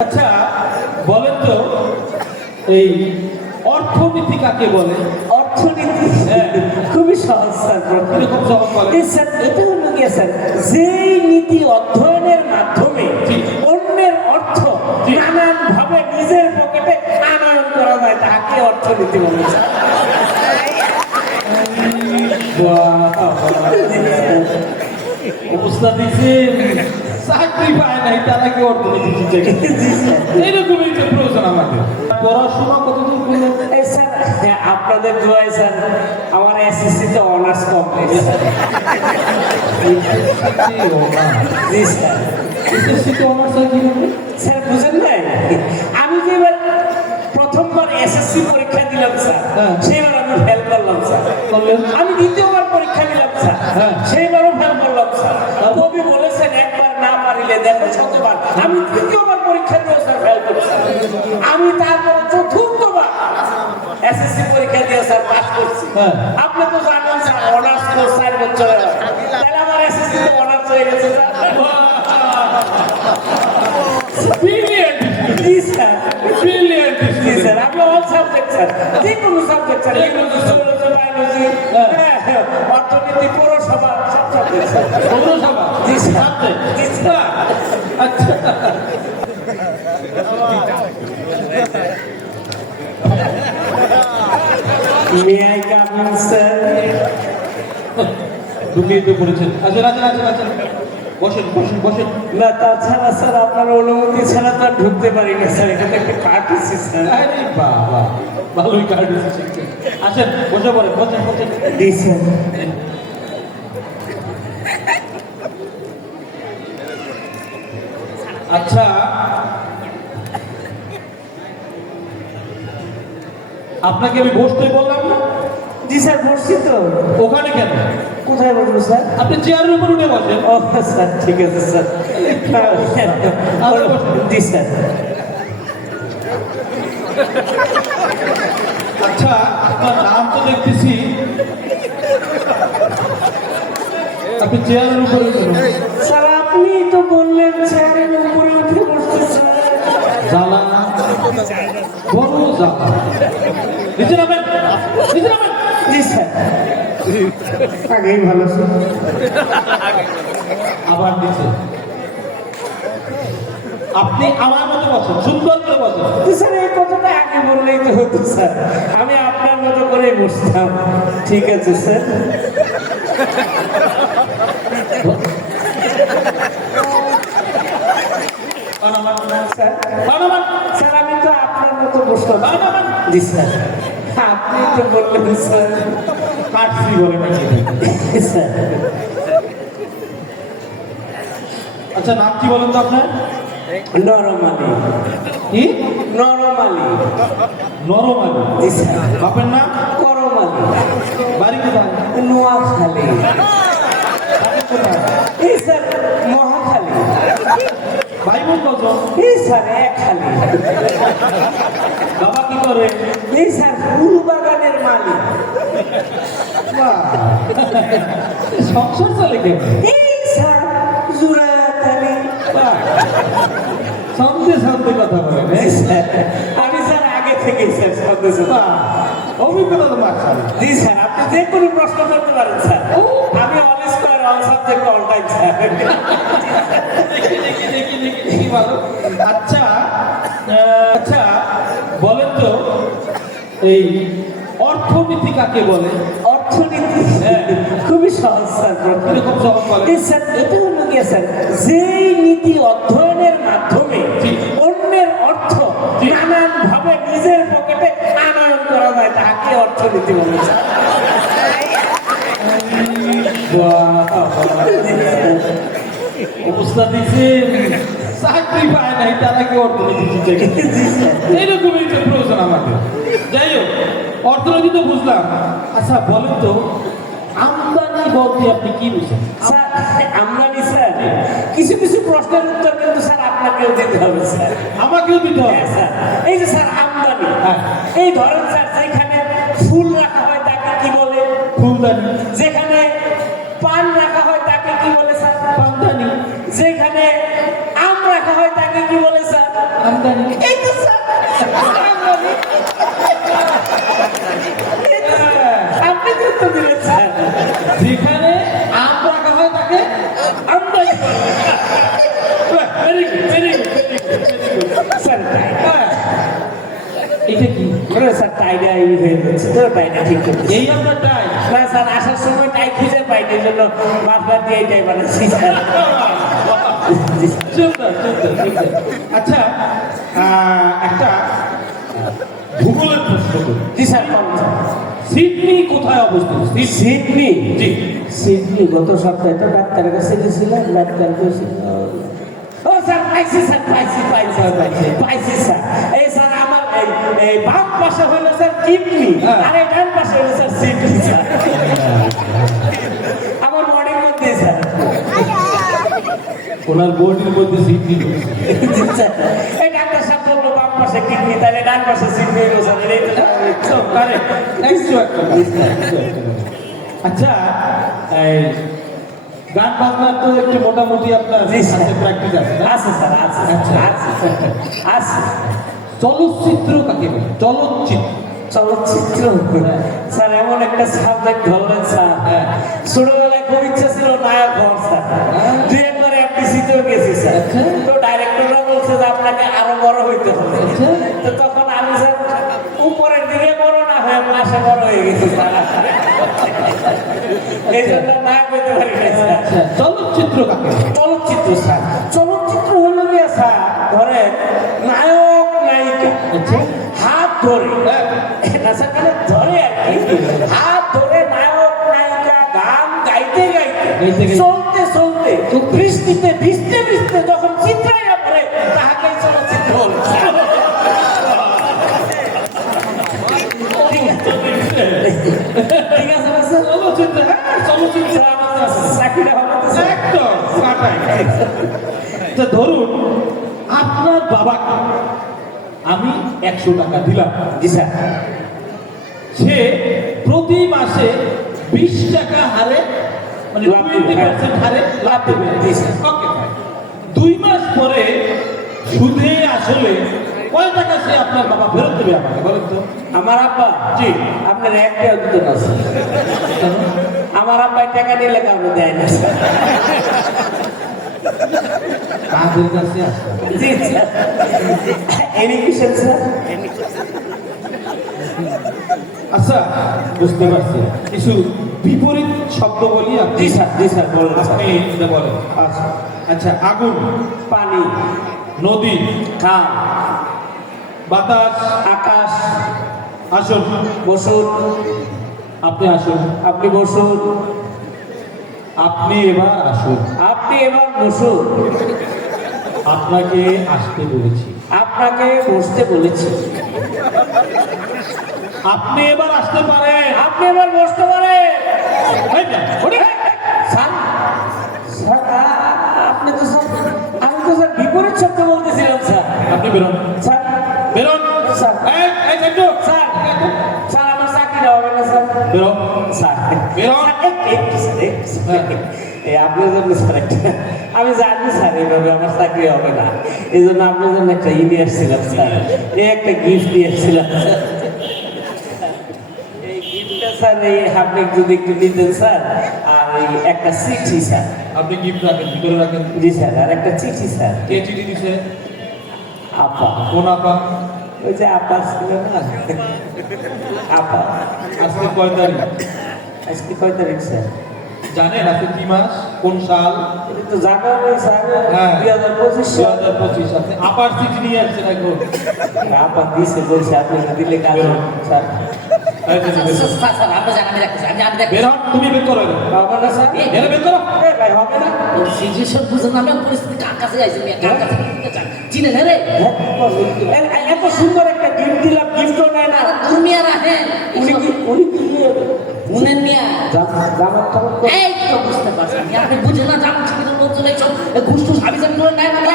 আচ্ছা বলেন তো এই অর্থনীতি কাকে বলে? অর্থনীতি? হ্যাঁ। খুবই সহজ স্যার। স্যার এটা হলো গিয়ে স্যার? যেই নীতি অধ্যয়নের মাধ্যমে অন্যের অর্থ। নানান ভাবে নিজের পকেটে আনয়ন করা যায় তাকে অর্থনীতি বলে স্যার। অবস্থা দিচ্ছে চাকরি পায় নাই তারা কি অর্থনীতি শিখছে এইরকমই তো প্রয়োজন আমাদের। পড়াশোনা কতদূর স্যার হ্যাঁ, আপনাদের দোয়ায় স্যার আমার এসএসসি তে অনার্স কমপ্লিট জি স্যার। এসএসসি অনার্স হয় কি স্যার বুঝেন নাই? আমি যে এবার প্রথমবার এসএসসি পরীক্ষা দিলাম স্যার হ্যাঁ। সেইবার আমি ফেল করলাম স্যার। আমি দ্বিতীয়বার পরীক্ষা দিলাম স্যার। হ্যাঁ। সেইবারও ফেল করলাম স্যার। শতবার। আমি তৃতীয়বার পরীক্ষা দিয়ে স্যার ফেল করছি। আমি তারপর চতুর্থবার এসএসসি পরীক্ষা দিয়ে স্যার পাস করছি। হ্যাঁ। আপনি তো জানেন স্যার অনার্স কোর্স চার বছর তাহলে আমার এসএসসি তে অনার্স হয়ে গেছে স্যার। ব্রিলিয়েন্ট জি স্যার। ব্রিলিয়ান্ট স্যার যে কোনো সাবজেক্ট স্যার যে কোনো বায়োলজি হ্যাঁ। অর্থনীতি পৌরসভা সব সাবজেক্ট স্যার পৌরসভা? জি স্যার। জি স্যার। আচ্ছা। ঢুকিয়ে তো আচ্ছা আচ্ছা আচ্ছা আচ্ছা বসেন বসেন বসেন। না তাছাড়া স্যার আপনার অনুমতি ছাড়া তো আর ঢুকতে পারি না স্যার। এখানে একটা কার্ড আছে স্যার। আরে বাবা। ভালোই কার্ড আসেন বসে বসেন জি স্যার আচ্ছা। আপনাকে আমি বসতে বললাম না? জি স্যার বসছি তো। ওখানে কেন? কোথায় বসবো স্যার? আপনি চেয়ারের উপর উঠে বসেন। ও স্যার ঠিক আছে স্যার। জি স্যার। আচ্ছা আপনার নাম তো দেখতেছি। আপনি চেয়ারের উপরে স্যার আপনি তো বললেন চেয়ারের উপরে উঠে বসতে জ্বালা বড় জ্বালা। নিচে নামেন নিচে নামেন। জি স্যার। আগেই ভালো আবার নিচে। আপনি আমার মতো বসেন সুন্দর করে বসেন স্যার এই কথাটা আগে বললেই তো হতো স্যার। আমি আপনার মতো করেই বসতাম ঠিক আছে স্যার। স্যার আমি তো আপনার মতো জি স্যার। আপনি তো বললেন স্যার। আচ্ছা নাম কি বলেন তো আপনার? নরমালি। কি? নরমালি। নরমালি। বাপের নাম? করমালি। বাড়ি কোথায়? নোয়াখালী। এই স্যার মহাখালী। ভাই বোন এই স্যার এক খালি বাবা কি করে? এই স্যার ফুল বাগানের মালিক! সংসার চলে কেমন? সন্ধে সন্ধে কথা বলেন আমি স্যার আগে থেকে স্যার সদস্য বাহ! অভিজ্ঞতা তো মার্শাল জি স্যার আপনি যে কোনো প্রশ্ন করতে পারেন স্যার। আমি all square all subject all time sir. আচ্ছা আচ্ছা বলেন তো এই অর্থনীতি কাকে বলে? অর্থনীতি। খুবই সহজ স্যার এই স্যার এটা হলো গিয়ে স্যার যেই নীতি অধ্যয়নের মাধ্যমে। অন্যের অর্থ। নানান ভাবে নিজের পকেটে আনয়ন করা যায় তাকে অর্থনীতি বলে? স্যার। অবস্থা দিচ্ছে চাকরি পায় নাই তারা কি অর্থনীতি এইরকমই তো প্রয়োজন আমাদের। যাই হোক অর্থনীতি তো বুঝলাম। আচ্ছা বলেন তো বলতে আপনি কি বুঝেন? স্যার আমদানি স্যার কিছু কিছু প্রশ্নের উত্তর কিন্তু স্যার আপনাকেও দিতে হবে স্যার। আমাকেও দিতে হবে। হ্যাঁ, স্যার। এই যে স্যার আমদানি। হ্যাঁ। এই ধরেন স্যার যেখানে ফুল রাখা হয় তাকে কি বলে? ফুলদানি। যেখানে পান রাখা হয় তাকে কি বলে স্যার? পান্তানি যেখানে আম রাখা হয় তাকে কি বলে স্যার? আমদানি। এই তো স্যার আমদানি। হ্যাঁ, আপনি তো উত্তর দিলেন স্যার যেখানে আম রাখা হয় তাকে আমদানি very good very good sir তাই হ্যাঁ আসার সময়। আচ্ছা একটা ভূগোলের প্রশ্ন জি সিডনি কোথায় অবস্থিত সিড- সিডনি জি সিডনি গত সপ্তাহে তো ডাক্তারের কাছে গেছিলাম, ডাক্তার ও স্যার, পাইছি স্যার, পাইছি পাইছি পাইছি পাইছি, স্যার এই স্যার এই বাম পাশে হলো স্যার কিডনি হ্যাঁ। আর এই ডান পাশে হলো স্যার সিডনি স্যার আমার বডির মধ্যে স্যার ওনার বডির মধ্যে সিডনি। এই ডাক্তার সাহেব বলল বাম পাশে কিডনি তাহলে ডান পাশে সিডনি হলো স্যার এই তো স্যার। কারেক্ট কিছু একটা না, কিছু একটা না। আচ্ছা এই গান বাজনার তো একটু মোটামুটি আপনার। প্র্যাকটিস আছে আছে স্যার আছে আচ্ছা। আছে আছে চলচ্চিত্র কাকে বলে? চলচ্চিত্র। চলচ্চিত্র? স্যার এমন একটা সাবজেক্ট ধরলেন স্যার। হ্যাঁ। ছোটবেলায় খুব ইচ্ছা ছিল নায়ক হওয়ার স্যার। দু একবার এফডিসিতেও গেছি স্যার। আচ্ছা। তো ডাইরেক্টররা বলছে যে আপনাকে আরও বড় হইতে হবে। আচ্ছা। তো তখন আমি স্যার উপরের দিকে বড় না হয়ে মাসে বড় হয়ে গেছি স্যার। এই জন্য নায়ক হইতে পারি স্যার। আচ্ছা। চলচ্চিত্র কাকে চলচ্চিত্র স্যার। ধরে হ্যাঁ। না স্যার মানে ধরে আর কি হাত ধরে নায়ক নায়িকা গান গাইতে গাইতে। চলতে চলতে বৃষ্টিতে ভিজতে ভিজতে যখন চিত্রাইয়া পড়ে তাহাকে চলচ্চিত্র ঠিক আছে চলচ্চিত্র হ্যাঁ চলচ্চিত্র চাকরিটা? একদম তা ধরুন আপনার বাবাকে আমি একশো টাকা দিলাম জি স্যার সে প্রতি মাসে বিশ টাকা হারে মানে লাভ দেবে, টোয়েন্টি হ্যাঁ। পার্সেন্ট হারে লাভ দেবে জি, স্যার। ওকে দুই মাস পরে সুদে আসলে কয় টাকা সে আপনার বাবা ফেরত দেবে আমাকে বলেন তো আমার আব্বা জি। আপনার না স্যার। আমার আব্বা টাকা নিলে কাউকে দেয় না। কাছে জি কিসের স্যার আচ্ছা বুঝতে পারছি। কিছু বিপরীত শব্দ বলি আপনি? স্যার। জি স্যার বলুন স্যার। আপনি এটা বলেন। আচ্ছা আচ্ছা আগুন পানি নদী খাল বাতাস আকাশ আসুন বসুন। আপনি আসুন। আপনি বসুন। আপনি এবার আসুন। আপনি এবার বসুন। আপনাকে আসতে বলেছি। আপনাকে বসতে বলেছি। আপনি এবার আসতে পারেন। আপনি এবার বসতে পারেন। না, স্যার স্যার আপনি তো স্যার আমি তো স্যার বিপরীত শব্দ বলতেছিলাম স্যার। আপনি বেরোন। স্যার বেরোন। স্যার। স্যার স্যার আমার চাকরিটা হবে না স্যার। বেরো। স্যার বেরোন। আপনার জন্য স্যার একটা আমি জানি স্যার এইভাবে আমার চাকরি হবে না। এই জন্য আপনার জন্য একটা ই নিয়ে স্যার। এই একটা গিফট নিয়ে এসেছিলাম এই গিফটটা স্যার এই আপনি যদি একটু দিতেন স্যার। আর এই একটা চিঠি স্যার। আপনি গিফট রাখেন কি করে রাখেন? জি স্যার আর একটা চিঠি স্যার। কে চিঠি দিছে? আপা। কোন আপা? ওই যে আপা ছিল না? আপা। আজকে কয় তারিখ? আজকে কয় তারিখ স্যার? জানেন আজকে কি মাস? কোন সাল? তো হ্যাঁ। দুই হাজার পঁচিশ দুই হাজার পঁচিশ আপার চিঠি নিয়ে আসছেন এখন। আপা দিছে বলছে আপনি দিলে কাজ স্যার। তুমি বের করো এবার। হবে না স্যার। এরা বের করো। হবে না। সিচুয়েশন বুঝেন না আমি পরিস্থিতি কার কাছে যাইছি কার কাছে দিতে রে? হ্যাঁ, এত সুন্দর একটা গিফট দিলাম গিফটও নেয় না। দুনিয়া উনি মিয়া এই তো বুঝতে পারছি আপনি বুঝে না যা কিছু লোকজন এইসব ঘুষ টুস হাবি জাবি করে নেয় মানে